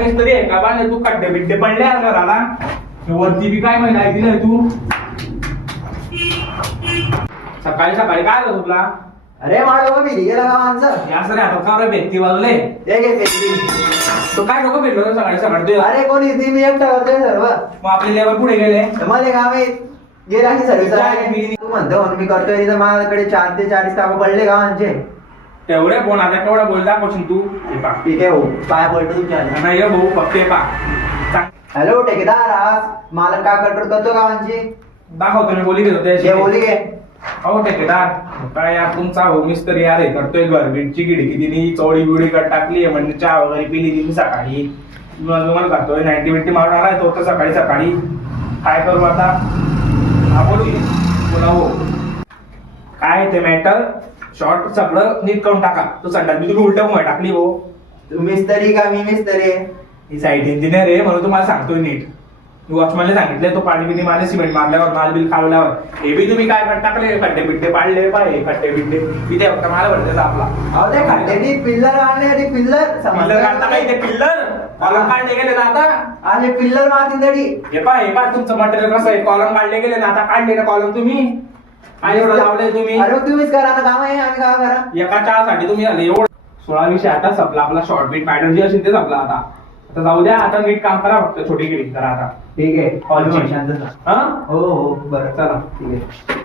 काय मिस्त्री आहे का बा? तू खड्डे बिड्डे पडले यार घराला. वरती बी काय माहिती नाही तू. सकाळी सकाळी काय आलं तुला? अरे डोकं फिरी गेला का माणसं? या सर आता का भेटती वाजले तो काय डोकं फिरलो सकाळी सकाळी. अरे कोणी ती मी एकटा होतोय सर्व. मग आपले लेबर पुढे गेले. मला काय माहित गेला की सर्विस तू म्हणतो म्हणून मी करतोय तर माझ्याकडे 4 ते 40 कामं पडले गावांचे. तेवढे फोन आता केवढा बोल दाखवशील तू. ठीक आहे हो पाया पडतो तुमच्या. नाही भाऊ फक्त पा. हॅलो ठेकेदार आज मालक काय करतो गावांची दाखवतो मी बोली घेतो बोली गे. हो ठेकेदार काय यार तुमचा हो मिस्त्री यार हे करतोय गरबीटची खिडकी दिली चवळी बिवडी कट टाकली म्हणजे चहा वगैरे पिली दिली सकाळी. तुम्हाला करतोय 90 मारणार आहे तो तर सकाळी सकाळी. काय करू आता? हा बोलू बोला हो. काय ते मॅटर शॉर्ट सगळं नीट करून टाका. तो संडास मी तुम्ही उलट मोबाईल टाकली हो. तू मिस्त्री का मी मिस्त्री आहे? ही साईट इंजिनियर आहे म्हणून तुम्हाला सांगतोय नीट. वॉचमॅनने सांगितले तो पाणी बिनी मारले सिमेंट मारल्यावर माल बिल खावल्यावर हे बी तुम्ही काय करत टाकले खड्डे बिड्डे पाडले पाहिजे खड्डे बिड्डे इथे फक्त मला भरतेच आपला. अहो ते खड्ड्यानी पिल्लर आणले पिल्लर पिल्लर काढता का इथे पिल्लर कॉलम काढले गेले ना आता. अरे पिल्लर मारतील तरी हे पाय तुमचं मटेरियल कसं आहे कॉलम काढले गेले ना आता काढले ना कॉलम तुम्ही आणि एवढं लावलंय तुम्ही. अरे तुम्हीच करा ना काम आहे आम्ही काय करा. एका चहासाठी तुम्ही आले एवढं 16 विषय आता संपला आपला शॉर्ट बीट पॅटर्न जे असेल ते संपला आता. आता जाऊ द्या आता नीट काम करा फक्त छोटी गिरी करा आता. ठीक आहे हॉलची. शांत. हा हो हो बरं चला ठीक आहे.